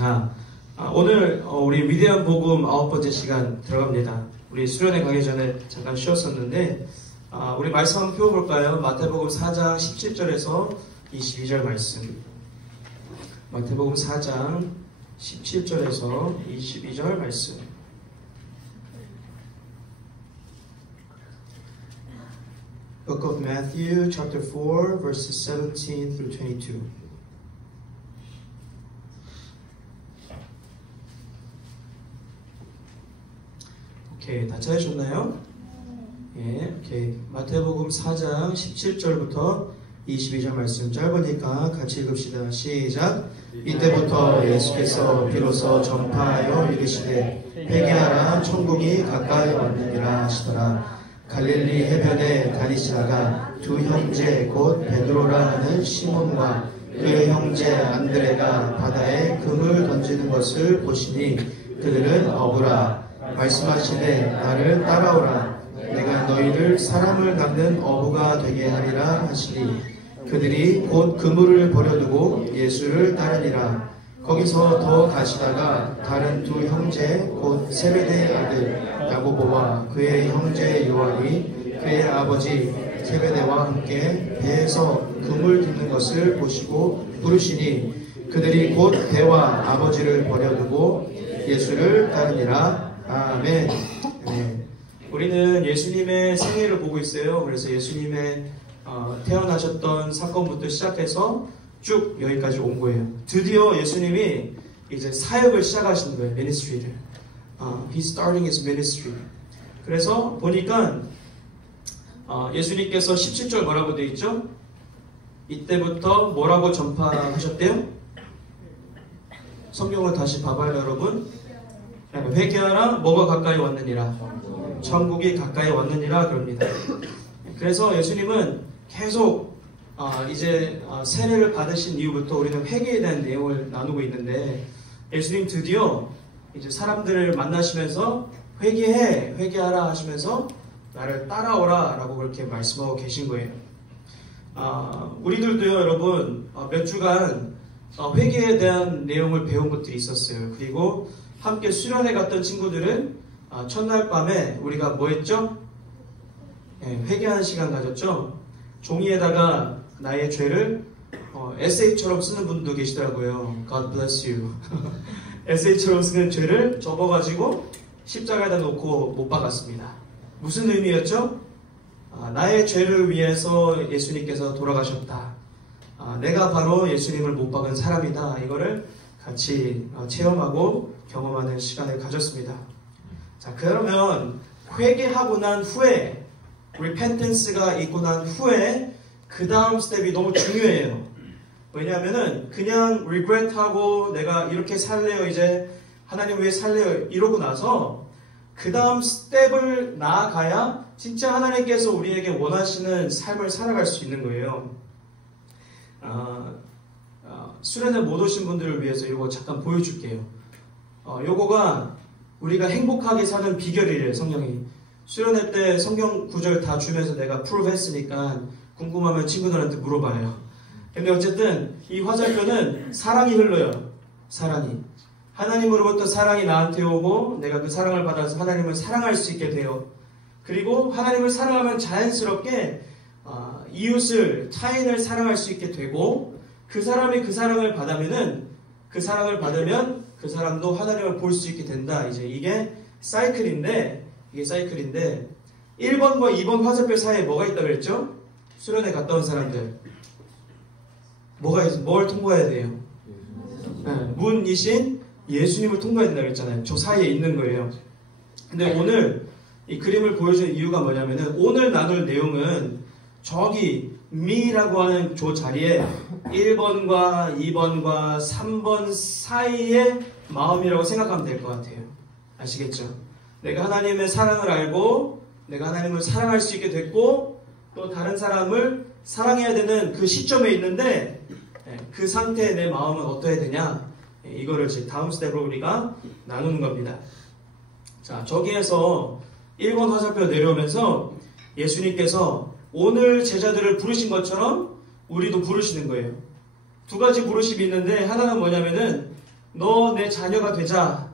자, 오늘 우리 위대한 복음 9번째 시간 들어갑니다. 우리 수련회 가기 전에 잠깐 쉬었었는데 우리 말씀 한번 펴볼까요? 마태복음 4장 17절에서 22절 말씀. 마태복음 4장 17절에서 22절 말씀. Book of Matthew, chapter 4, verses 17 through 22. 오케이, 다 찾으셨나요? 예, 오케이. 마태복음 4장 17절부터 22절 말씀 짧으니까 같이 읽읍시다. 시작. 이때부터 예수께서 비로소 전파하여 이르시되 회개하라 천국이 가까이 왔느니라 하시더라. 갈릴리 해변에 다니시다가 두 형제 곧 베드로라 하는 시몬과 그의 형제 안드레가 바다에 금을 던지는 것을 보시니 그들은 어부라. 말씀하시되 나를 따라오라. 내가 너희를 사람을 낚는 어부가 되게 하리라 하시니 그들이 곧 그물을 버려두고 예수를 따르니라. 거기서 더 가시다가 다른 두 형제 곧 세베대의 아들 야고보와 그의 형제 요한이 그의 아버지 세베대와 함께 배에서 금을 딛는 것을 보시고 부르시니 그들이 곧 배와 아버지를 버려두고 예수를 따르니라. 아멘. 네. 우리는 예수님의 생애를 보고 있어요. 그래서 예수님의 태어나셨던 사건부터 시작해서 쭉 여기까지 온 거예요. 드디어 예수님이 이제 사역을 시작하시는 거예요. 미니스트리를. He's starting his ministry. 그래서 보니까 예수님께서 17절 뭐라고 되어 있죠? 이때부터 뭐라고 전파하셨대요? 성경을 다시 봐봐요, 여러분. 회개하라, 뭐가 가까이 왔느니라. 천국이 가까이 왔느니라 그럽니다. 그래서 예수님은 계속 이제 세례를 받으신 이후부터 우리는 회개에 대한 내용을 나누고 있는데 예수님 드디어 이제 사람들을 만나시면서 회개하라 하시면서 나를 따라오라 라고 그렇게 말씀하고 계신 거예요. 우리들도요, 여러분, 몇 주간 회개에 대한 내용을 배운 것들이 있었어요. 그리고 함께 수련회 갔던 친구들은 첫날 밤에 우리가 뭐 했죠? 회개하는 시간 가졌죠? 종이에다가 나의 죄를 에세이처럼 쓰는 분도 계시더라고요. God bless you. 에세이처럼 쓰는 죄를 접어가지고 십자가에다 놓고 못 박았습니다. 무슨 의미였죠? 나의 죄를 위해서 예수님께서 돌아가셨다. 내가 바로 예수님을 못 박은 사람이다. 이거를 같이 체험하고 경험하는 시간을 가졌습니다. 자, 그러면 회개하고 난 후에 repentance가 있고 난 후에 그 다음 스텝이 너무 중요해요. 왜냐하면은 그냥 regret하고 내가 이렇게 살래요, 이제 하나님 위해 살래요 이러고 나서 그 다음 스텝을 나아가야 진짜 하나님께서 우리에게 원하시는 삶을 살아갈 수 있는 거예요. 수련회 못 오신 분들을 위해서 이거 잠깐 보여줄게요. 요거가 우리가 행복하게 사는 비결이래요, 성경이. 수련회 때 성경 구절 다 주면서 내가 프루브 했으니까 궁금하면 친구들한테 물어봐요. 근데 어쨌든 이 화살표는 사랑이 흘러요. 사랑이. 하나님으로부터 사랑이 나한테 오고 내가 그 사랑을 받아서 하나님을 사랑할 수 있게 돼요. 그리고 하나님을 사랑하면 자연스럽게 이웃을, 타인을 사랑할 수 있게 되고 그 사람이 그 사랑을 받으면 그 사람도 하나님을 볼 수 있게 된다. 이제 이게 사이클인데 1번과 2번 화살표 사이에 뭐가 있다고 그랬죠? 수련회 갔다 온 사람들. 뭘 통과해야 돼요? 네, 문이신 예수님을 통과해야 된다고 했잖아요. 저 사이에 있는 거예요. 근데 오늘 이 그림을 보여주는 이유가 뭐냐면은 오늘 나눌 내용은 저기 미라고 하는 저 자리에 1번과 2번과 3번 사이의 마음이라고 생각하면 될 것 같아요. 아시겠죠? 내가 하나님의 사랑을 알고 내가 하나님을 사랑할 수 있게 됐고 또 다른 사람을 사랑해야 되는 그 시점에 있는데 그 상태의 내 마음은 어떠해야 되냐? 이거를 이제 다음 스텝으로 우리가 나누는 겁니다. 자, 저기에서 1번 화살표 내려오면서 예수님께서 오늘 제자들을 부르신 것처럼 우리도 부르시는 거예요. 두 가지 부르심이 있는데 하나는 뭐냐면은 너 내 자녀가 되자,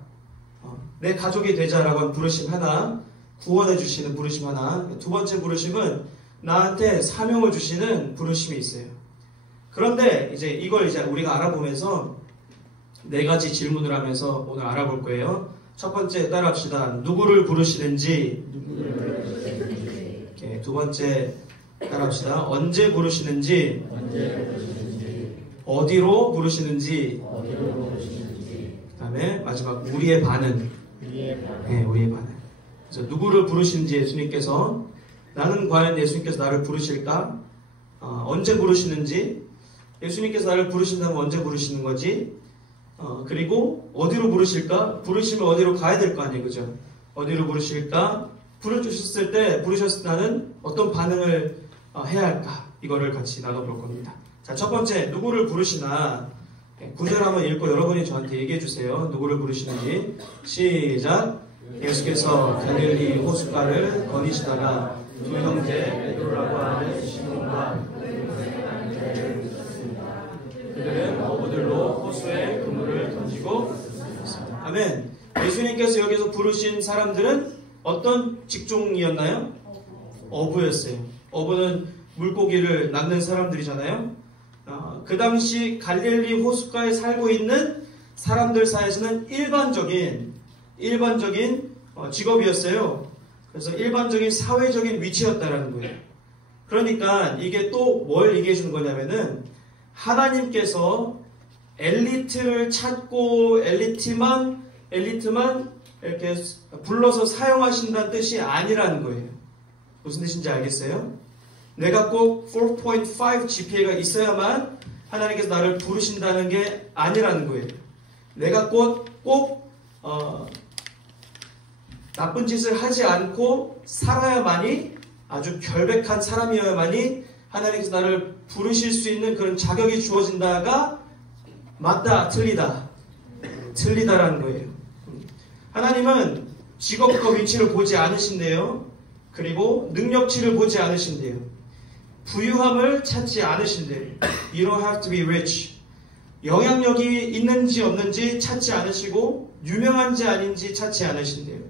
내 가족이 되자라고 하는 부르심 하나, 구원해 주시는 부르심 하나. 두 번째 부르심은 나한테 사명을 주시는 부르심이 있어요. 그런데 이걸 우리가 알아보면서 네 가지 질문을 하면서 오늘 알아볼 거예요. 첫 번째 따라합시다. 누구를 부르시는지. 두 번째 따라합시다. 언제 부르시는지. 어디로 부르시는지. 그 다음에 마지막 우리의 반응. 우리의 반응. 그래서 누구를 부르시는지 예수님께서, 나는 과연 예수님께서 나를 부르실까? 언제 부르시는지, 예수님께서 나를 부르신다면 언제 부르시는 거지? 그리고 어디로 부르실까? 부르시면 어디로 가야 될 거 아니에요, 그죠? 어디로 부르실까? 부르셨을 때, 부르셨을 때 나는 어떤 반응을 해야 할까? 이거를 같이 나눠볼 겁니다. 자, 첫 번째, 누구를 부르시나? 구절 한번 읽고 여러분이 저한테 얘기해 주세요. 누구를 부르시는지. 시작. 예수께서 갈릴리 호숫가를 거니시다가 두 형제 베드로라고 하는 시몬과 그들은 어부들로 호수에 그물을 던지고 있었습니다. 아멘. 예수님께서 여기서 부르신 사람들은 어떤 직종이었나요? 어부였어요. 어부는 물고기를 낚는 사람들이잖아요. 그 당시 갈릴리 호숫가에 살고 있는 사람들 사이에서는 일반적인 직업이었어요. 그래서 일반적인 사회적인 위치였다라는 거예요. 그러니까 이게 또 뭘 얘기해 주는 거냐면은 하나님께서 엘리트를 찾고 엘리트만 이렇게 불러서 사용하신다는 뜻이 아니라는 거예요. 무슨 뜻인지 알겠어요? 내가 꼭 4.5 GPA가 있어야만 하나님께서 나를 부르신다는 게 아니라는 거예요. 내가 꼭 나쁜 짓을 하지 않고 살아야만이, 아주 결백한 사람이어야만이 하나님께서 나를 부르실 수 있는 그런 자격이 주어진다가 맞다, 틀리다라는 거예요. 하나님은 직업과 위치를 보지 않으신대요. 그리고 능력치를 보지 않으신대요. 부유함을 찾지 않으신대요. You don't have to be rich. 영향력이 있는지 없는지 찾지 않으시고, 유명한지 아닌지 찾지 않으신대요.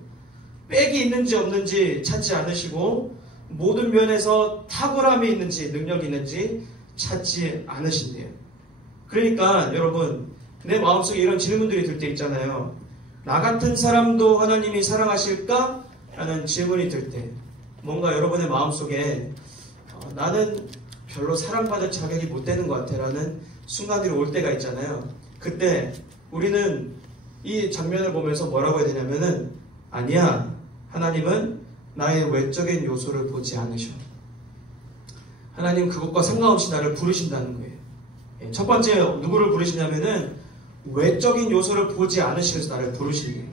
빽이 있는지 없는지 찾지 않으시고, 모든 면에서 탁월함이 있는지 능력이 있는지 찾지 않으신대요. 그러니까 여러분, 내 마음속에 이런 질문들이 들 때 있잖아요. 나 같은 사람도 하나님이 사랑하실까? 라는 질문이 들 때, 뭔가 여러분의 마음속에 나는 별로 사랑받을 자격이 못 되는 것 같아 라는 순간들이 올 때가 있잖아요. 그때 우리는 이 장면을 보면서 뭐라고 해야 되냐면은, 아니야, 하나님은 나의 외적인 요소를 보지 않으셔. 하나님 그것과 상관없이 나를 부르신다는 거예요. 첫 번째 누구를 부르시냐면은 외적인 요소를 보지 않으시면서 나를 부르시는.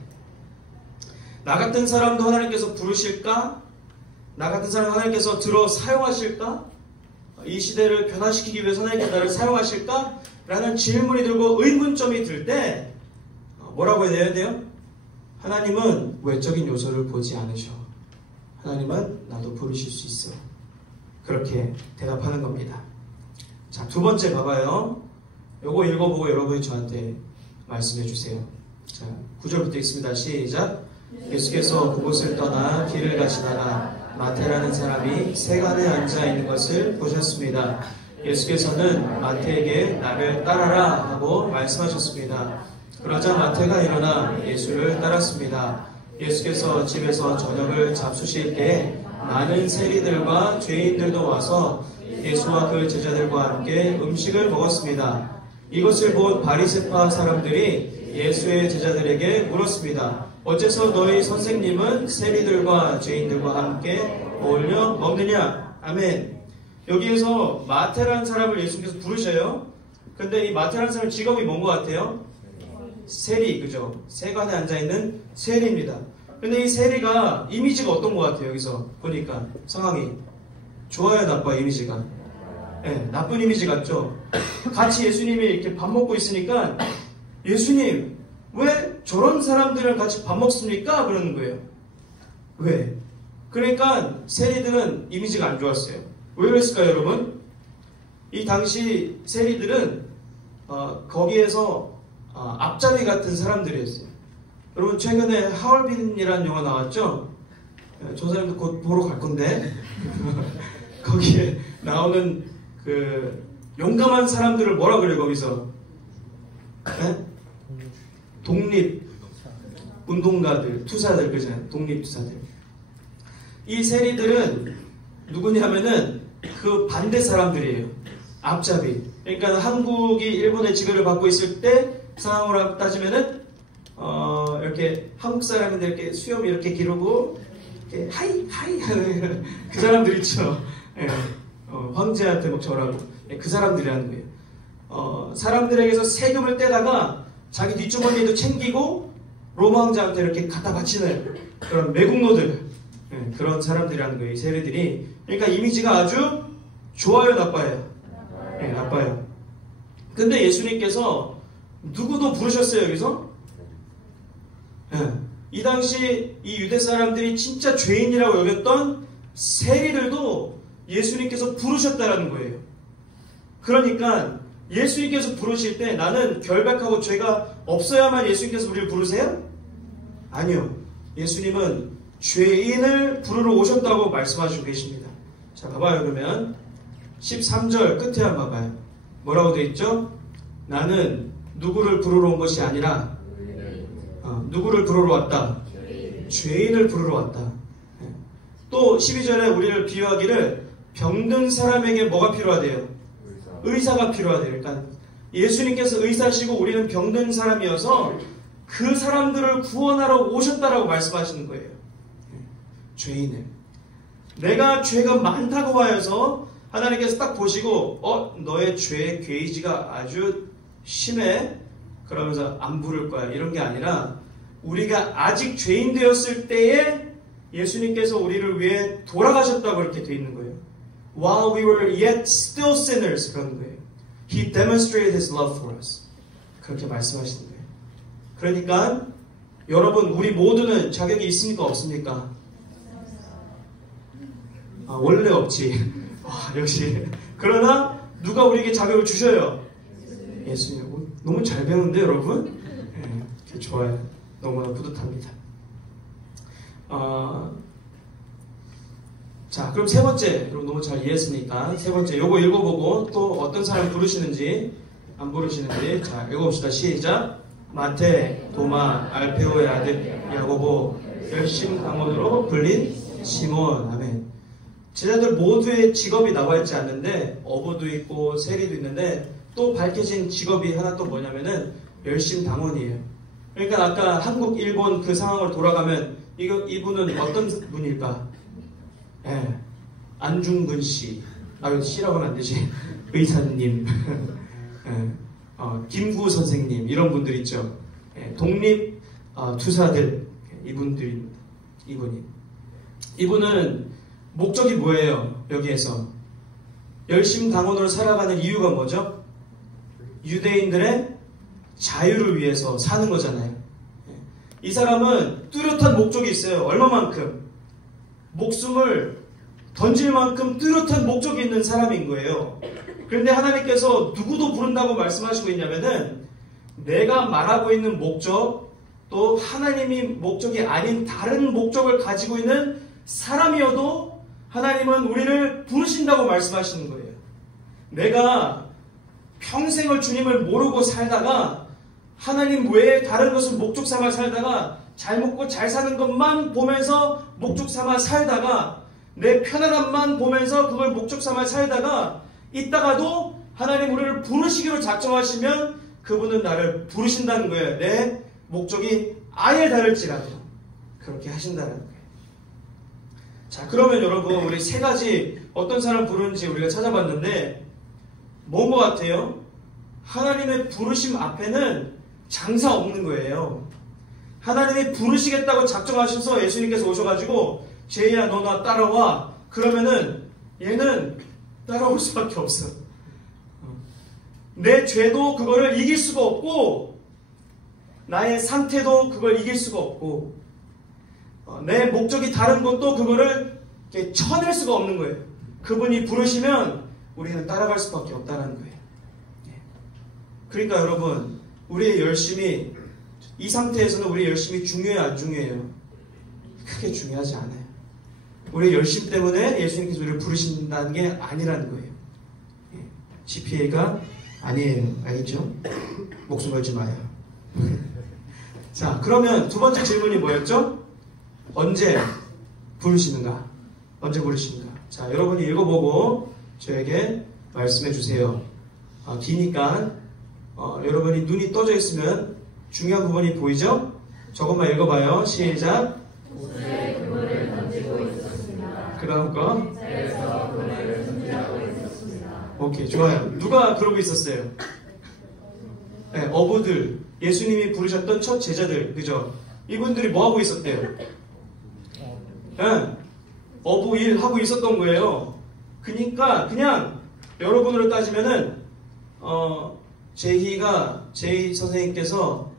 나 같은 사람도 하나님께서 부르실까? 나 같은 사람 하나님께서 들어 사용하실까? 이 시대를 변화시키기 위해서 하나님께서 나를 사용하실까? 라는 질문이 들고 의문점이 들 때 뭐라고 해야 돼요? 하나님은 외적인 요소를 보지 않으셔. 하나님은 나도 부르실 수 있어. 그렇게 대답하는 겁니다. 자, 두 번째 봐봐요. 요거 읽어보고 여러분이 저한테 말씀해 주세요. 자, 9절부터 읽습니다. 시작. 예수께서 그곳을 떠나 길을 가시다가 마태라는 사람이 세간에 앉아 있는 것을 보셨습니다. 예수께서는 마태에게 나를 따라라 하고 말씀하셨습니다. 그러자 마태가 일어나 예수를 따랐습니다. 예수께서 집에서 저녁을 잡수실 때 많은 세리들과 죄인들도 와서 예수와 그 제자들과 함께 음식을 먹었습니다. 이것을 본 바리새파 사람들이 예수의 제자들에게 물었습니다. 어째서 너희 선생님은 세리들과 죄인들과 함께 어울려 먹느냐? 아멘. 여기에서 마태라는 사람을 예수님께서 부르셔요. 근데 이 마태라는 사람 직업이 뭔 것 같아요? 세리, 그죠? 세관에 앉아있는 세리입니다. 근데 이 세리가 이미지가 어떤 것 같아요? 여기서 보니까 상황이 좋아요, 나빠요? 이미지가 나쁜 이미지 같죠? 같이 예수님이 이렇게 밥 먹고 있으니까 예수님 왜 저런 사람들이랑 같이 밥 먹습니까? 그러는 거예요. 왜? 그러니까 세리들은 이미지가 안 좋았어요. 왜 그랬을까요, 여러분? 이 당시 세리들은 거기에서 앞잡이 같은 사람들이었어요. 여러분 최근에 하얼빈이라는 영화 나왔죠? 저 사람도 곧 보러 갈 건데 거기에 나오는 그 용감한 사람들을 뭐라 그래요 거기서? 네? 독립 운동가들, 투사들 그잖아요. 독립 투사들. 이 세리들은 누구냐면은 그 반대 사람들이에요. 앞잡이. 그러니까 한국이 일본의 지배를 받고 있을 때 상황으로 따지면은 이렇게 한국 사람인데 이렇게 수염 이렇게 기르고 이렇게 하이 하는 그 사람들 있죠. 예. 황제한테 막 절하고 그 사람들이 하는 거예요. 사람들에게서 세금을 떼다가 자기 뒷주머니에도 챙기고 로마 황제한테 이렇게 갖다 바치는 그런 매국노들, 예, 그런 사람들이라는 거예요. 이 세리들이. 그러니까 이미지가 아주 좋아요, 나빠요? 예, 나빠요. 근데 예수님께서 누구도 부르셨어요, 여기서? 예. 이 당시 이 유대 사람들이 진짜 죄인이라고 여겼던 세리들도 예수님께서 부르셨다라는 거예요. 그러니까 예수님께서 부르실 때 나는 결백하고 죄가 없어야만 예수님께서 우리를 부르세요? 아니요. 예수님은 죄인을 부르러 오셨다고 말씀하시고 계십니다. 자, 봐봐요. 그러면 13절 끝에 한번 봐봐요. 뭐라고 되어 있죠? 나는 누구를 부르러 온 것이 아니라 누구를 부르러 왔다? 죄인을 부르러 왔다. 또 12절에 우리를 비유하기를 병든 사람에게 뭐가 필요하대요? 의사가 필요하대요. 그러니까 예수님께서 의사시고 우리는 병든 사람이어서 그 사람들을 구원하러 오셨다라고 말씀하시는 거예요. 죄인을. 내가 죄가 많다고 하여서 하나님께서 딱 보시고 너의 죄의 괴이지가 아주 심해? 그러면서 안 부를 거야. 이런 게 아니라 우리가 아직 죄인 되었을 때에 예수님께서 우리를 위해 돌아가셨다고 이렇게 돼 있는 거예요. While we were yet still sinners 그런 거예요. He demonstrated His love for us. 그렇게 말씀하시는 거예요. 그러니까 여러분 우리 모두는 자격이 있습니까? 없습니까? 원래 없지. 역시. 그러나 누가 우리에게 자격을 주셔요? 예수님. 너무 잘 배우는데 여러분? 네, 좋아요. 너무나 뿌듯합니다. 자, 그럼 세 번째, 여러분 너무 잘 이해했으니까 세 번째 요거 읽어보고 또 어떤 사람 부르시는지 안 부르시는지 자 읽어봅시다. 시작. 마태, 도마, 알페오의 아들 야고보, 열심 강원으로 불린 시몬. 아멘. 제자들 모두의 직업이 나와 있지 않는데 어부도 있고 세리도 있는데 또 밝혀진 직업이 하나 또 뭐냐면은 열심 당원이에요. 그러니까 아까 한국, 일본 그 상황을 돌아가면 이분은 어떤 분일까? 예, 안중근 씨. 씨라고 하면 안 되지. 의사님. 김구 선생님. 이런 분들 있죠. 예, 독립 투사들. 이분은 목적이 뭐예요? 여기에서. 열심당원으로 살아가는 이유가 뭐죠? 유대인들의 자유를 위해서 사는 거잖아요. 이 사람은 뚜렷한 목적이 있어요. 얼마만큼? 목숨을 던질 만큼 뚜렷한 목적이 있는 사람인 거예요. 그런데 하나님께서 누구도 부른다고 말씀하시고 있냐면은 내가 말하고 있는 목적 또 하나님이 목적이 아닌 다른 목적을 가지고 있는 사람이어도 하나님은 우리를 부르신다고 말씀하시는 거예요. 내가 평생을 주님을 모르고 살다가 하나님 외에 다른 것을 목적 삼아 살다가 잘 먹고 잘 사는 것만 보면서 목적 삼아 살다가 내 편안함만 보면서 그걸 목적 삼아 살다가 있다가도 하나님 우리를 부르시기로 작정하시면 그분은 나를 부르신다는 거예요. 내 목적이 아예 다를지라도 그렇게 하신다는 거예요. 자, 그러면 여러분 우리 세 가지 어떤 사람 부르는지 우리가 찾아봤는데 뭔 것 같아요? 하나님의 부르심 앞에는 장사 없는 거예요. 하나님이 부르시겠다고 작정하셔서 예수님께서 오셔가지고 제이야 너 나 따라와. 그러면은 얘는 따라올 수밖에 없어. 내 죄도 그거를 이길 수가 없고 나의 상태도 그걸 이길 수가 없고 내 목적이 다른 것도 그거를 쳐낼 수가 없는 거예요. 그분이 부르시면 우리는 따라갈 수밖에 없다는 거예요. 그러니까 여러분 우리의 열심이 이 상태에서는 우리의 열심이 중요해요, 안 중요해요? 크게 중요하지 않아요. 우리의 열심 때문에 예수님께서 우리를 부르신다는 게 아니라는 거예요. GPA가 아니에요. 알겠죠? 목숨 걸지 마요. 자, 그러면 두 번째 질문이 뭐였죠? 언제 부르시는가? 언제 부르시는가? 자, 여러분이 읽어보고 저에게 말씀해 주세요. 기니까 여러분이 눈이 떠져 있으면 중요한 부분이 보이죠? 저것만 읽어봐요. 시작. 호수에 그물을 던지고 있었습니다. 그 다음 거. 그래서 그물을 준비하고 있었습니다. 오케이, 좋아요. 누가 그러고 있었어요? 네, 어부들, 예수님이 부르셨던 첫 제자들, 그죠? 이분들이 뭐 하고 있었대요? 네, 어부 일 하고 있었던 거예요. 그러니까 그냥 여러분으로 따지면은 제희 선생님께서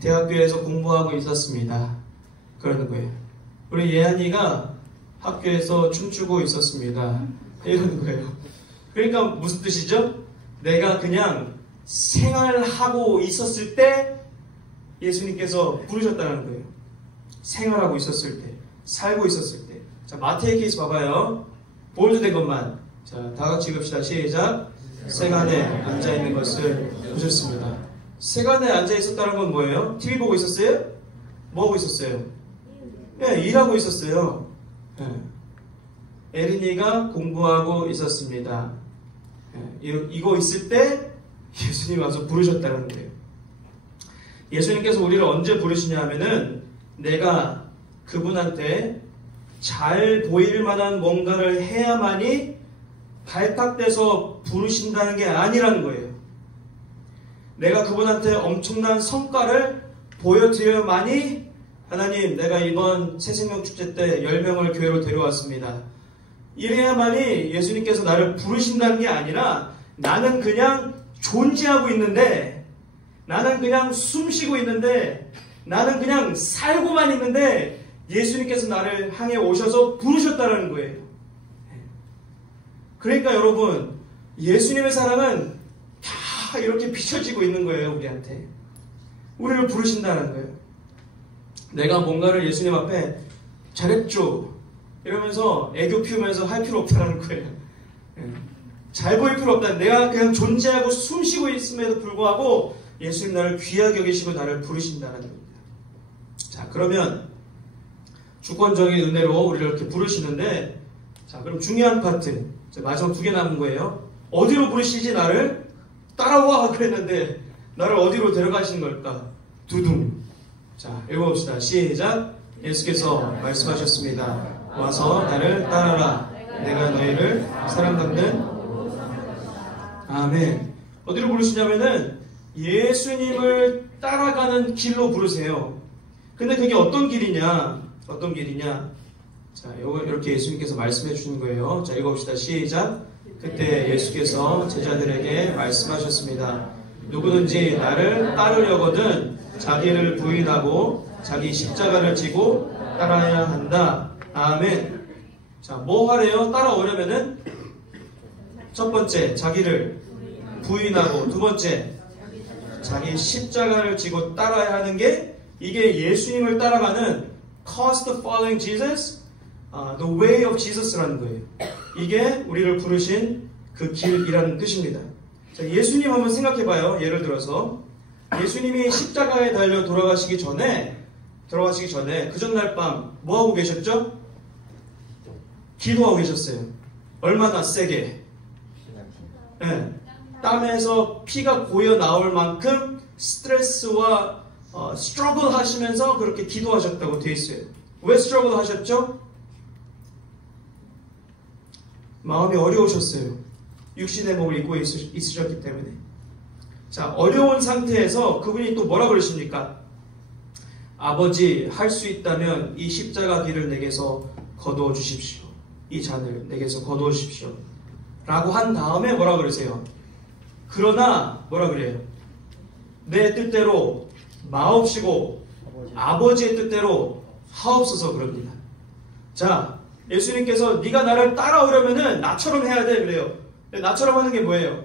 대학교에서 공부하고 있었습니다. 그러는 거예요. 우리 예한이가 학교에서 춤추고 있었습니다. 이러는 거예요. 그러니까 무슨 뜻이죠? 내가 그냥 생활하고 있었을 때 예수님께서 부르셨다는 거예요. 생활하고 있었을 때, 살고 있었을 때. 자, 마태의 케이스 봐봐요. 볼드된 것만. 자, 다 같이 읽읍시다. 시작. 세간에 앉아있는 것을 보셨습니다. 세간에 앉아있었다는 건 뭐예요? TV 보고 있었어요? 뭐 하고 있었어요? 예, 일하고 있었어요. 예. 에린이가 공부하고 있었습니다. 예, 이거 있을 때 예수님이 와서 부르셨다는 거예요. 예수님께서 우리를 언제 부르시냐 하면은 내가 그분한테 잘 보일 만한 뭔가를 해야만이 발탁돼서 부르신다는 게 아니라는 거예요. 내가 그분한테 엄청난 성과를 보여드려야만이 하나님, 내가 이번 새생명 축제 때 10명을 교회로 데려왔습니다. 이래야만이 예수님께서 나를 부르신다는 게 아니라 나는 그냥 존재하고 있는데, 나는 그냥 숨쉬고 있는데, 나는 그냥 살고만 있는데 예수님께서 나를 향해 오셔서 부르셨다는 거예요. 그러니까 여러분, 예수님의 사랑은 다 이렇게 비춰지고 있는 거예요. 우리한테 우리를 부르신다는 거예요. 내가 뭔가를 예수님 앞에 잘했죠 이러면서 애교 피우면서 할 필요 없다는 거예요. 잘 보일 필요 없다. 내가 그냥 존재하고 숨쉬고 있음에도 불구하고 예수님 나를 귀하게 여기시고 나를 부르신다는 겁니다. 자, 그러면 주권적인 은혜로 우리를 이렇게 부르시는데, 자, 그럼 중요한 파트, 마지막 2개 남은 거예요. 어디로 부르시지 나를? 따라와 그랬는데 나를 어디로 데려가시는 걸까? 두둥. 자, 읽어봅시다. 시작. 예수께서 말씀하셨습니다. 와서 나를 따라라. 내가 너희를 사람 담는. 아멘. 어디로 부르시냐면은 예수님을 따라가는 길로 부르세요. 근데 그게 어떤 길이냐? 어떤 길이냐? 자, 이렇게 예수님께서 말씀해 주시는 거예요. 자, 읽어봅시다. 시작. 그때 예수께서 제자들에게 말씀하셨습니다. 누구든지 나를 따르려거든 자기를 부인하고 자기 십자가를 지고 따라야 한다. 아멘. 자, 뭐 하래요? 따라오려면은 첫 번째, 자기를 부인하고, 두 번째, 자기 십자가를 지고 따라야 하는 게, 이게 예수님을 따라가는 cost of following Jesus, the way of Jesus라는 거예요. 이게 우리를 부르신 그 길이라는 뜻입니다. 자, 예수님 한번 생각해봐요. 예를 들어서 예수님이 십자가에 달려 돌아가시기 전에 그 전날 밤 뭐 하고 계셨죠? 기도하고 계셨어요. 얼마나 세게? 네. 땀에서 피가 고여 나올 만큼 스트레스와 스트러글 하시면서 그렇게 기도하셨다고 되어 있어요. 왜 스트러글 하셨죠? 마음이 어려우셨어요. 육신의 몸을 입고 있으셨기 때문에. 자, 어려운 상태에서 그분이 또 뭐라 그러십니까? 아버지, 할 수 있다면 이 십자가 길을 내게서 거두어 주십시오. 이 잔을 내게서 거두어 주십시오. 라고 한 다음에 뭐라 그러세요? 그러나 뭐라 그래요? 내 뜻대로 마옵시고 아버지의 뜻대로 하옵소서 그럽니다. 자, 예수님께서 네가 나를 따라오려면은 나처럼 해야 돼 그래요. 나처럼 하는 게 뭐예요?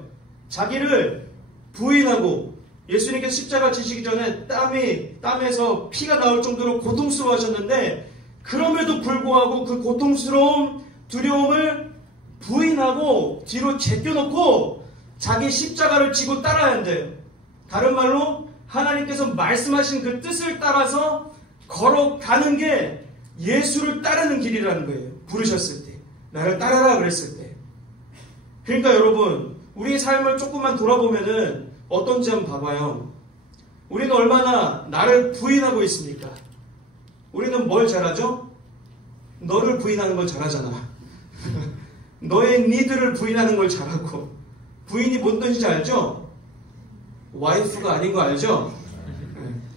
자기를 부인하고 예수님께서 십자가 지시기 전에 땀에서 피가 나올 정도로 고통스러워하셨는데 그럼에도 불구하고 그 고통스러움, 두려움을 부인하고 뒤로 제껴놓고 자기 십자가를 지고 따라야 한대요. 다른 말로 하나님께서 말씀하신 그 뜻을 따라서 걸어가는 게 예수를 따르는 길이라는 거예요. 부르셨을 때. 나를 따라라 그랬을 때. 그러니까 여러분, 우리의 삶을 조금만 돌아보면은 어떤지 한번 봐봐요. 우리는 얼마나 나를 부인하고 있습니까? 우리는 뭘 잘하죠? 너를 부인하는 걸 잘하잖아. 너의 니드를 부인하는 걸 잘하고. 부인이 뭔 뜻인지 알죠? 와이프가 아닌 거 알죠?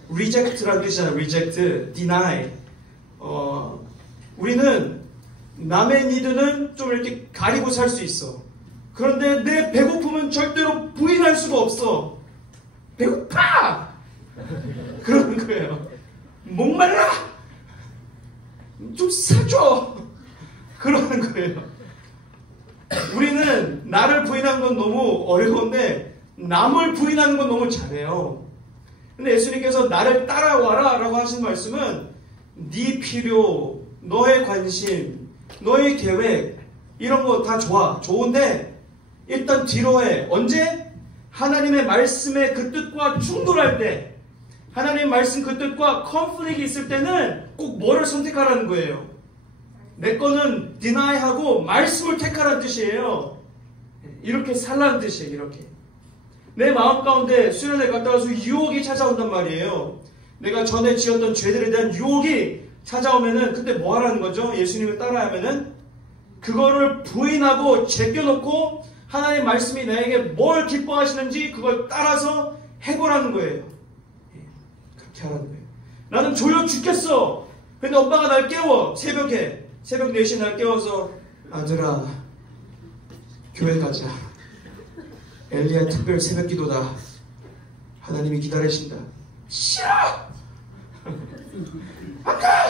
reject라는 뜻이잖아. reject, deny. 우리는 남의 니드는 좀 이렇게 가리고 살 수 있어. 그런데 내 배고픔은 절대로 부인할 수가 없어. 배고파! 그러는 거예요. 목말라! 좀 사줘! 그러는 거예요. 우리는 나를 부인하는 건 너무 어려운데 남을 부인하는 건 너무 잘해요. 근데 예수님께서 나를 따라와라 라고 하신 말씀은 네 필요, 너의 관심, 너의 계획 이런 거 다 좋아. 좋은데 일단 뒤로 해. 언제? 하나님의 말씀의 그 뜻과 충돌할 때, 하나님 말씀 그 뜻과 컨플릭이 있을 때는 꼭 뭐를 선택하라는 거예요. 내 거는 디나이하고 말씀을 택하라는 뜻이에요. 이렇게 살라는 뜻이에요. 이렇게. 내 마음 가운데 수련회 갔다 와서 유혹이 찾아온단 말이에요. 내가 전에 지었던 죄들에 대한 유혹이 찾아오면은 그때 뭐 하라는 거죠? 예수님을 따라하면은 그거를 부인하고 제껴놓고 하나님의 말씀이 나에게 뭘 기뻐하시는지 그걸 따라서 해보라는 거예요. 그렇게 하라는 거예요. 나는 졸려 죽겠어. 근데 엄마가 날 깨워. 새벽에. 새벽 4시에 날 깨워서 아들아 교회 가자. 엘리야 특별 새벽 기도다. 하나님이 기다리신다. 싫어! 안 가!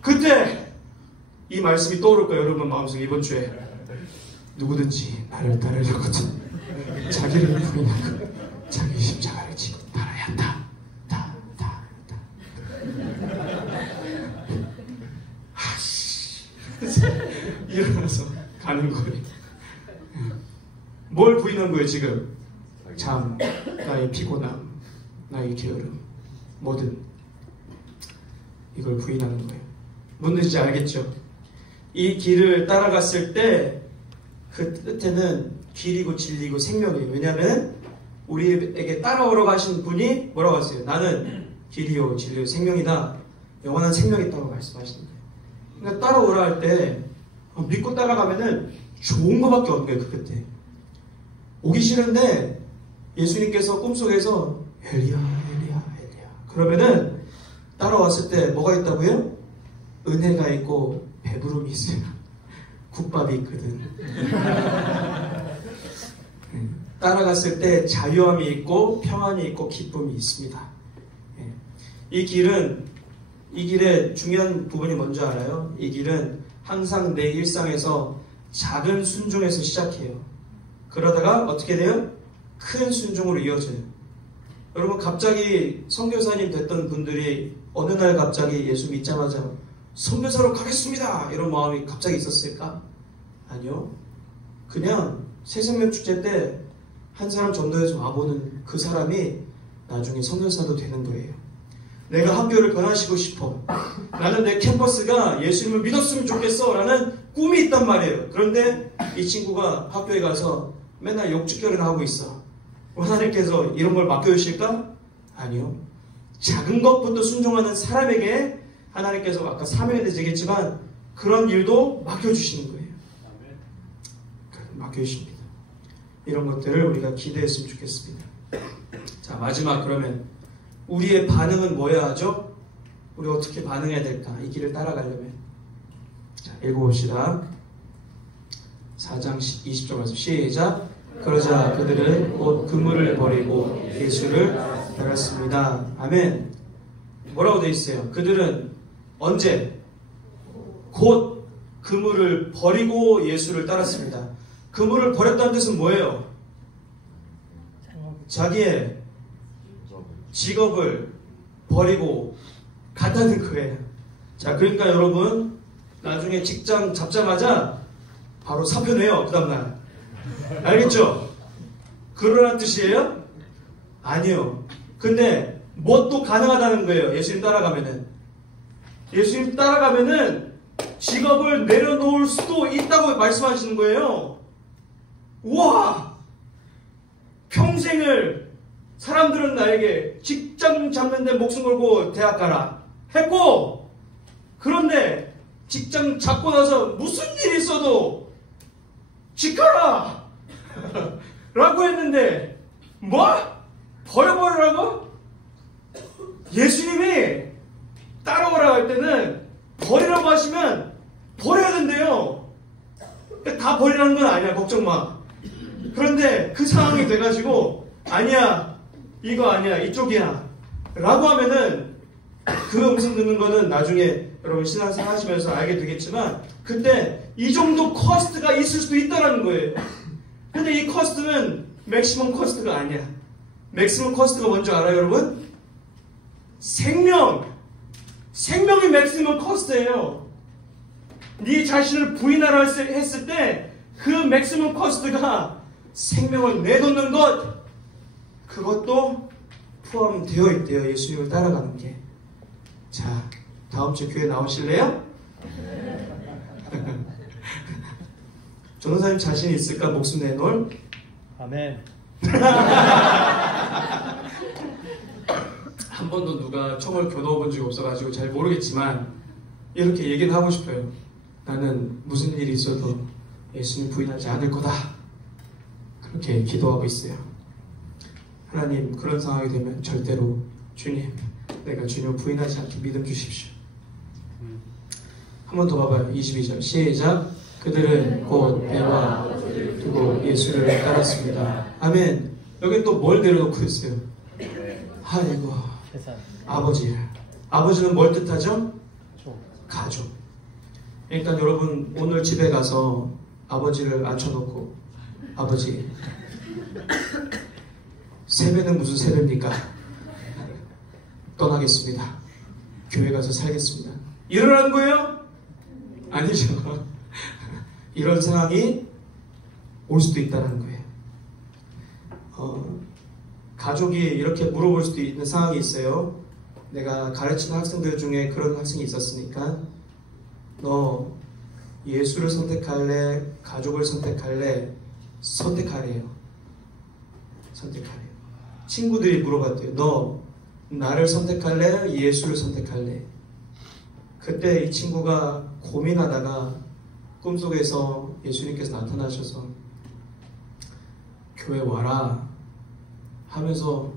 그때 이 말씀이 떠오를 거예요. 여러분 마음속에 이번 주에. 누구든지 나를 따르려거든 자기를 부인하고 자기 십자가를 지고 따라야 한다. 일어나서 가는 거예요. 뭘 부인한 거예요 지금? 잠, 나의 피곤함, 나의 게으름, 뭐든 이걸 부인하는 거예요. 뭔지 알겠죠? 이 길을 따라갔을 때 그 끝에는 길이고 진리고 생명이에요. 왜냐하면 우리에게 따라오러 가신 분이 뭐라고 하세요? 나는 길이요 진리요 생명이다. 영원한 생명이 있다고 말씀하시는 거예요. 그러니까 따라오라 할 때 믿고 따라가면은 좋은 거밖에 없는 거예요. 그 끝에 오기 싫은데 예수님께서 꿈속에서 엘리야 그러면은 따라왔을 때 뭐가 있다고요? 은혜가 있고 배부름이 있어요. 국밥이 있거든. 따라갔을 때 자유함이 있고 평안이 있고 기쁨이 있습니다. 이 길의 중요한 부분이 뭔지 알아요? 이 길은 항상 내 일상에서 작은 순종에서 시작해요. 그러다가 어떻게 돼요? 큰 순종으로 이어져요. 여러분 갑자기 선교사님 됐던 분들이 어느 날 갑자기 예수 믿자마자 선교사로 가겠습니다 이런 마음이 갑자기 있었을까? 아니요. 그냥 새생명축제 때 한 사람 전도해서 와보는 그 사람이 나중에 선교사도 되는 거예요. 내가 학교를 변화시키고 싶어. 나는 내 캠퍼스가 예수님을 믿었으면 좋겠어 라는 꿈이 있단 말이에요. 그런데 이 친구가 학교에 가서 맨날 욕짓거리나 하고 있어. 하나님께서 이런 걸 맡겨주실까? 아니요. 작은 것부터 순종하는 사람에게 하나님께서 아까 사명에 대해서 얘기했지만 그런 일도 맡겨주시는 거예요. 맡겨주십니다. 이런 것들을 우리가 기대했으면 좋겠습니다. 자, 마지막 그러면 우리의 반응은 뭐야 하죠? 우리 어떻게 반응해야 될까? 이 길을 따라가려면. 자, 읽어봅시다. 4장 20절 말씀 시작. 그러자 그들은 곧 그물을 버리고 예수를 따랐습니다. 아멘. 뭐라고 되어 있어요? 그들은 언제? 곧 그물을 버리고 예수를 따랐습니다. 그물을 버렸다는 뜻은 뭐예요? 자기의 직업을 버리고 간다는 거예요. 자, 그러니까 여러분 나중에 직장 잡자마자 바로 사표 내요. 그 다음날. 알겠죠? 그러란 뜻이에요? 아니요. 근데 뭣도 가능하다는 거예요. 예수님 따라가면은. 예수님 따라가면은 직업을 내려놓을 수도 있다고 말씀하시는 거예요. 우와! 평생을 사람들은 나에게 직장 잡는데 목숨 걸고 대학 가라 했고, 그런데 직장 잡고 나서 무슨 일이 있어도 집 가라 라고 했는데 뭐? 버려버리라고? 예수님이 따라오라고 할 때는 버리라고 하시면 버려야 된대요. 다 버리라는 건 아니야. 걱정 마. 그런데 그 상황이 돼가지고 아니야, 이거 아니야, 이쪽이야 라고 하면은 그 음성 듣는 거는 나중에 여러분 신앙생활 하시면서 알게 되겠지만, 그때 이 정도 코스트가 있을 수도 있다라는 거예요. 근데 이 코스트는 맥시멈 코스트가 아니야. 맥시멈 코스트가 뭔지 알아요, 여러분? 생명이 맥시멈 코스트예요. 네 자신을 부인하라 했을 때 그 맥시멈 코스트가 생명을 내놓는 것, 그것도 포함되어 있대요. 예수님을 따라가는 게. 자, 다음 주 교회 나오실래요? 전도사님 자신 있을까? 목숨 내놓을? 아멘. 한 번도 누가 총을 겨누어 본 적이 없어가지고 잘 모르겠지만 이렇게 얘기는 하고 싶어요. 나는 무슨 일이 있어도 예수님 부인하지 않을 거다. 그렇게 기도하고 있어요. 하나님, 그런 상황이 되면 절대로 주님, 내가 주님을 부인하지 않게 믿음 주십시오. 한 번 더 봐봐요. 22절 시작. 그들은 곧 배와 두고 예수를 따랐습니다. 아멘. 여기 또 뭘 내려놓고 있어요? 아이고, 아버지는 뭘 뜻하죠? 가족. 그러니까 여러분 오늘 집에 가서 아버지를 앉혀놓고, 아버지, 세배는 무슨 세배입니까? 떠나겠습니다. 교회 가서 살겠습니다. 이러라는 거예요? 아니죠. 이런 상황이 올 수도 있다는 거예요. 가족이 이렇게 물어볼 수도 있는 상황이 있어요. 내가 가르치는 학생들 중에 그런 학생이 있었으니까, 너 예수를 선택할래? 가족을 선택할래? 선택하래요. 친구들이 물어봤대요. 너 나를 선택할래? 예수를 선택할래? 그때 이 친구가 고민하다가 꿈속에서 예수님께서 나타나셔서 교회 와라 하면서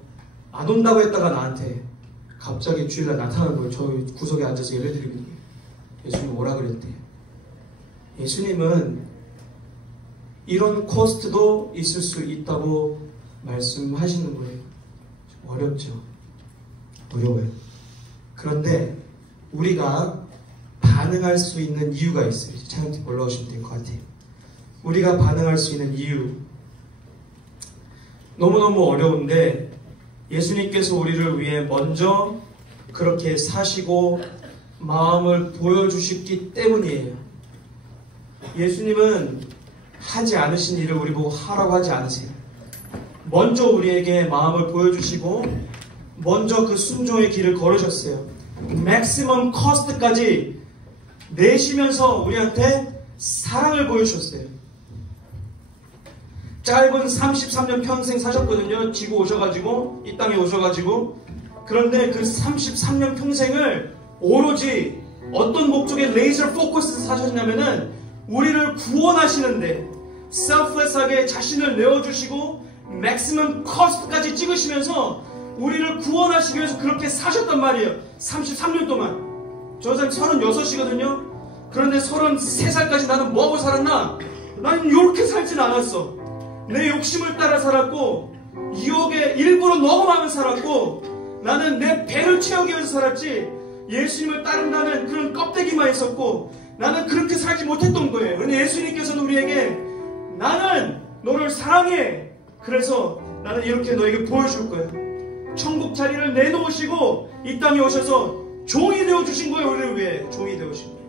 안 온다고 했다가 나한테 갑자기 주일날 나타나는 거예요. 저 구석에 앉아서 예를 드리는 거예요. 예수님 오라 그랬대요. 예수님은 이런 코스트도 있을 수 있다고 말씀하시는 거예요. 어렵죠. 어려워요. 그런데 우리가 반응할 수 있는 이유가 있어요. 차영팀 올라오시면 될 것 같아요. 우리가 반응할 수 있는 이유. 너무너무 어려운데 예수님께서 우리를 위해 먼저 그렇게 사시고 마음을 보여주셨기 때문이에요. 예수님은 하지 않으신 일을 우리 보고 하라고 하지 않으세요. 먼저 우리에게 마음을 보여주시고 먼저 그 순종의 길을 걸으셨어요. 맥시멈 커스트까지 내시면서 우리한테 사랑을 보여주셨어요. 짧은 33년 평생 사셨거든요. 지구 오셔가지고, 이 땅에 오셔가지고. 그런데 그 33년 평생을 오로지 어떤 목적에 레이저 포커스에서 사셨냐면은 우리를 구원하시는데 selfless하게 자신을 내어주시고 맥시멈 커스트까지 찍으시면서 우리를 구원하시기 위해서 그렇게 사셨단 말이에요. 33년 동안. 저 사람 36이거든요. 그런데 33살까지 나는 뭐하고 살았나? 나는 이렇게 살진 않았어. 내 욕심을 따라 살았고, 유혹에 일부러 녹음하며 살았고, 나는 내 배를 채우기 위해서 살았지, 예수님을 따른다는 그런 껍데기만 있었고, 나는 그렇게 살지 못했던 거예요. 그런데 예수님께서는 우리에게 나는 너를 사랑해. 그래서 나는 이렇게 너에게 보여줄 거야. 천국 자리를 내놓으시고 이 땅에 오셔서 종이 되어주신 거예요. 우리를 위해 종이 되어주신 거예요.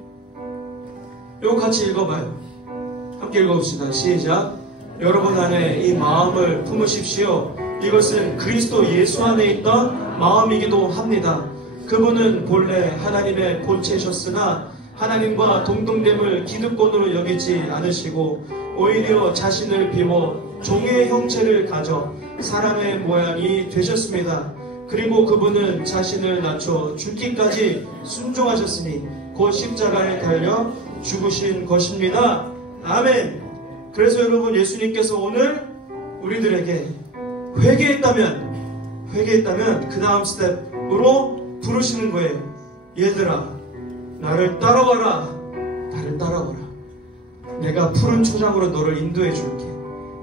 이거 같이 읽어봐요. 함께 읽어봅시다. 시작. 여러분 안에 이 마음을 품으십시오. 이것은 그리스도 예수 안에 있던 마음이기도 합니다. 그분은 본래 하나님의 본체셨으나 하나님과 동등됨을 기득권으로 여기지 않으시고 오히려 자신을 비워 종의 형체를 가져 사람의 모양이 되셨습니다. 그리고 그분은 자신을 낮춰 죽기까지 순종하셨으니 곧 십자가에 달려 죽으신 것입니다. 아멘. 그래서 여러분, 예수님께서 오늘 우리들에게 회개했다면 그 다음 스텝으로 부르시는 거예요. 얘들아, 나를 따라와라. 나를 따라와라. 내가 푸른 초장으로 너를 인도해 줄게.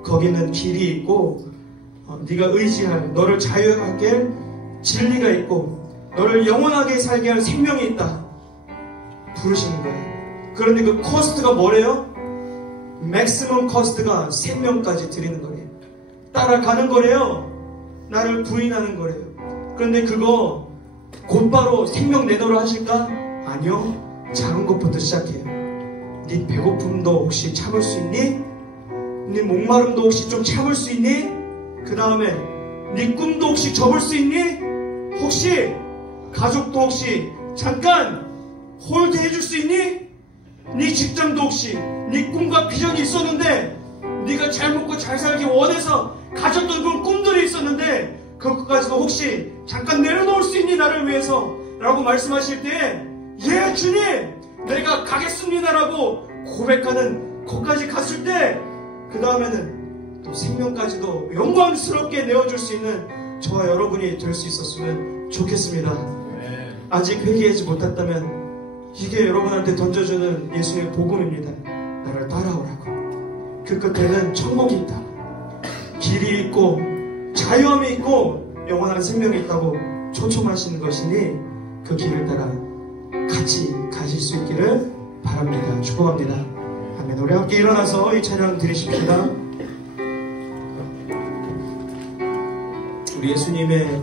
거기는 길이 있고 네가 의지할, 너를 자유하게 할 진리가 있고 너를 영원하게 살게 할 생명이 있다. 부르시는 거예요. 그런데 그 코스트가 뭐래요? 맥시멈 코스트가 생명까지 드리는 거래요. 따라가는 거래요. 나를 부인하는 거래요. 그런데 그거 곧바로 생명 내놓으라 하실까? 아니요. 작은 것부터 시작해요. 네 배고픔도 혹시 참을 수 있니? 네 목마름도 혹시 좀 참을 수 있니? 그 다음에 네 꿈도 혹시 접을 수 있니? 혹시 가족도 혹시 잠깐 홀드 해줄 수 있니? 네 직장도 혹시 네 꿈과 비전이 있었는데 네가 잘 먹고 잘 살기 원해서 가졌던 그런 꿈들이 있었는데 그것까지도 혹시 잠깐 내려놓을 수 있니? 나를 위해서 라고 말씀하실 때에 예 주님 내가 가겠습니다 라고 고백하는 것까지 갔을 때 그 다음에는 또 생명까지도 영광스럽게 내어줄 수 있는 저와 여러분이 될 수 있었으면 좋겠습니다. 아직 회개하지 못했다면 이게 여러분한테 던져주는 예수의 복음입니다. 나를 따라오라고. 그 끝에는 천국이 있다. 길이 있고 자유함이 있고 영원한 생명이 있다고 초청하시는 것이니 그 길을 따라 같이 가실 수 있기를 바랍니다. 축복합니다. 아멘. 우리 함께 일어나서 이 찬양 드리십시다. 우리 예수님의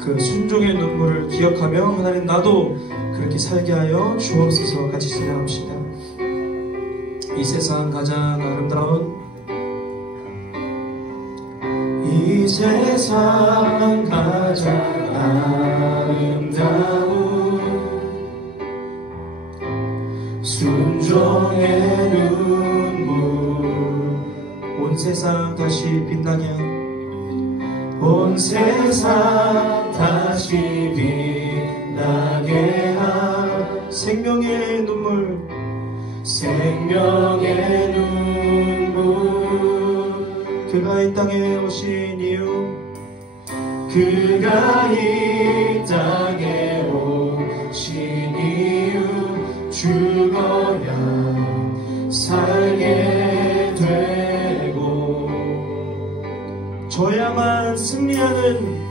그 순종의 눈물을 기억하며 하나님 나도 그렇게 살게 하여 주옵소서. 같이 찬양합시다. 이 세상 가장 아름다운 이 세상 가장 아름다운 순종의 눈물 온 세상 다시 빛나게 온 세상 다시 빛나게 한 생명의 눈물 그가 이 땅에 오신 이유 그가 이 땅에 오신 이유 죽어야 살게 되고 져야만 승리하는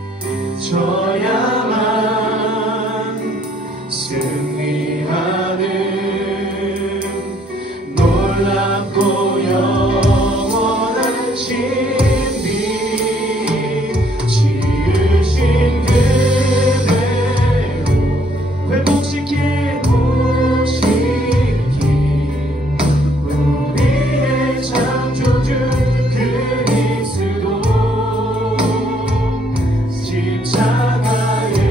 놀랍고 영원한 신비 지으신 그대로 회복시킨 우리의 창조주 그리스도 십자가에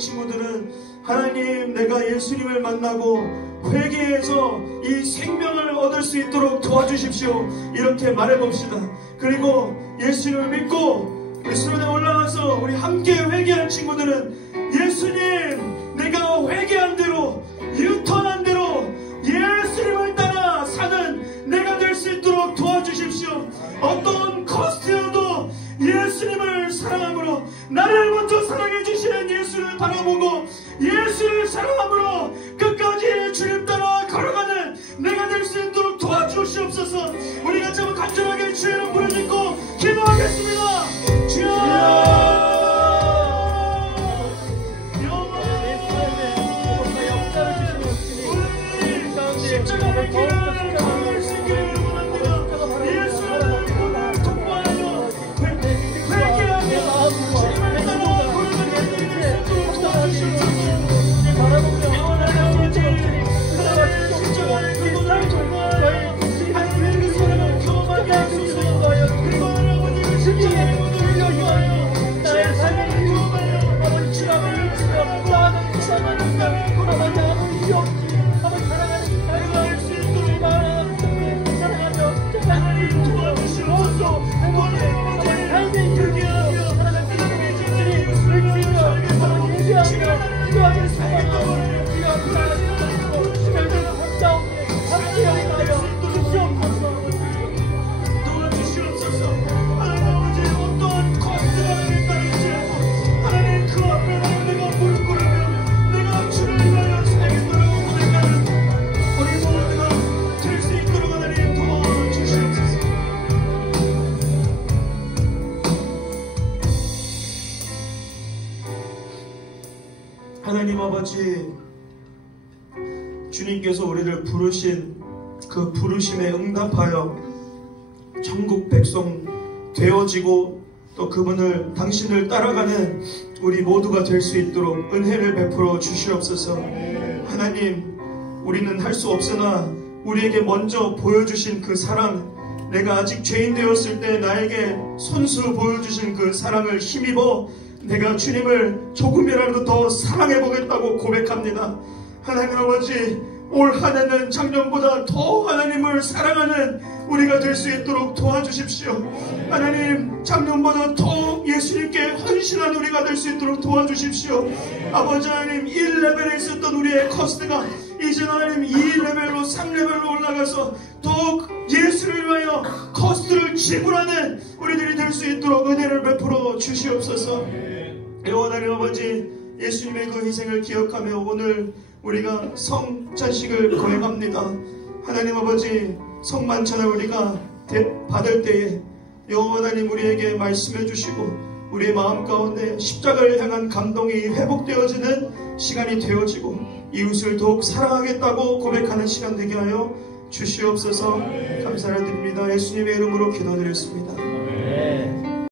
친구들은 하나님, 내가 예수님을 만나고 회개해서 이 생명을 얻을 수 있도록 도와주십시오. 이렇게 말해봅시다. 그리고 예수님을 믿고 예수님에 올라가서 우리 함께 회개한 친구들은 예수님, 내가 회개한 대로, 유턴한 대로 예수님을 따라 사는 내가 될 수 있도록 도와주십시오. 어떤 코스트여도 예수님을 사랑함으로, 나를 먼저 사랑해 주시는 예수를 바라보고 예수를 사랑함으로 끝까지 주님 따라 걸어가는 내가 될 수 있도록 도와주시옵소서. 우리 같이 한번 간절하게 주의 이름 부르짖고 기도하겠습니다. 주여, 십자가의 길을 걸어갈 수 있기를 원합니다. 예수를 통과하여 회개하며 주님을 따라 걸어가는 길 도와주시옵소서. 하나님 십자가의 길을 통과하여 하나님의 사랑을 경험하게 하소서. 그리고 아버지의 십자가의 길을 통과하여 나의 삶을 경험하여 아버지 주님을 주여 나는 이상한 사랑을 걸어가지 않으시옵소서. 아버지 사랑하는 나를 수 있도록 사랑하며 하나님 도와주시옵소서. 아버지 삶의 유기하며 하나님의 진리를 외치며 아버지 예배하며 기도하겠습니다. 주여 부탁드리고 주님을 감사하오니 함께하여 주시옵소서. 도와주시옵소서. 하나님 아버지 어떠한 코스가 있다할지라도 하나님 그 앞에 내가 무릎 꿇으며 내가 주를 위하여 살겠노라고 고백하는 우리 모두가 될 수 있도록 하나님 도와주시옵소서. 하나님 아버지, 주님께서 우리를 부르신 그 부르심에 응답하여 천국 백성 되어지고 또 그분을 당신을 따라가는 우리 모두가 될 수 있도록 은혜를 베풀어 주시옵소서. 하나님, 우리는 할 수 없으나 우리에게 먼저 보여주신 그 사랑, 내가 아직 죄인 되었을 때 나에게 손수 보여주신 그 사랑을 힘입어 내가 주님을 조금이라도 더 사랑해보겠다고 고백합니다. 하나님 아버지, 올 한 해는 작년보다 더 하나님을 사랑하는 우리가 될 수 있도록 도와주십시오. 하나님, 작년보다 더 예수님께 헌신한 우리가 될 수 있도록 도와주십시오. 아버지 하나님, 1레벨에 있었던 우리의 커스트가 이제 하나님 2레벨로 3레벨로 올라가서 더욱 예수를 위하여 커스트를 지불하는 우리들이 될 수 있도록 은혜를 베풀어 주시옵소서. 하나님 아버지, 예수님의 그 희생을 기억하며 오늘 우리가 성찬식을 거행합니다. 하나님 아버지, 성만찬을 우리가 받을 때에 여호와 하나님 우리에게 말씀해 주시고 우리의 마음 가운데 십자가를 향한 감동이 회복되어지는 시간이 되어지고 이웃을 더욱 사랑하겠다고 고백하는 시간 되게 하여 주시옵소서. 감사를 드립니다. 예수님의 이름으로 기도드렸습니다.